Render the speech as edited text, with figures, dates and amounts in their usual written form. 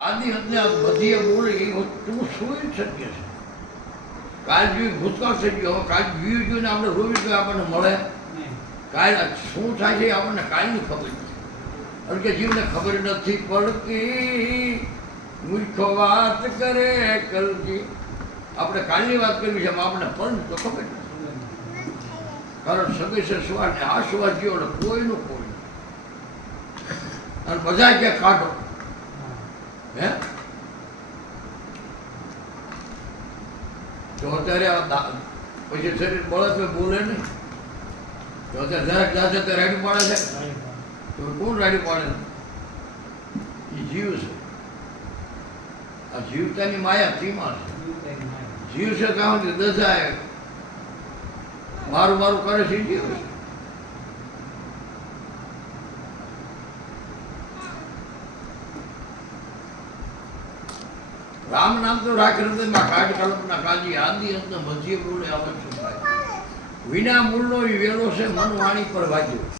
આદિ એટલે બધી બોલે એ વસ્તુ સુઈ શકીએ છે. કાલ જેવી ભૂતકાળ થઈ ગયો, હવે કાલ જીવ જોઈને આપણે રોવી તો આપણને મળે. કાલ શું થાય છે આપણને કાલની ખબર નથી. કારણ કે જીવને ખબર નથી પડતી, મૂર્ખો વાત કરે કલજી. આપણે કાલની વાત કરવી છે, આપણને પણ તો ખબર નથી. કારણ સગી છે સુવાર ને આ સુવાર જીવો એટલે કોઈનું કોઈ અને બધા ક્યાં કાઢો હે તો અત્યારે પછી શરીર બળે તો બોલે નહીં. તો અત્યારે જરાક જાતે તો રાડ્યું પાડે છે. તો કોણ રાડ્યું પાડે? એ જીવ છે. આ જીવતાની માયા તીમાં છે. જીવ છે કાં સુધી દજાય મારું મારું કરે છે જીવ છે. રામ નામ તો રાખ હૃદયમાં કાઢ કલમના કાજી આદિ અંત મધ્ય બોલે આવશ્યક વિના મૂળનો વેલો છે મન વાણી પર વાગ્યો.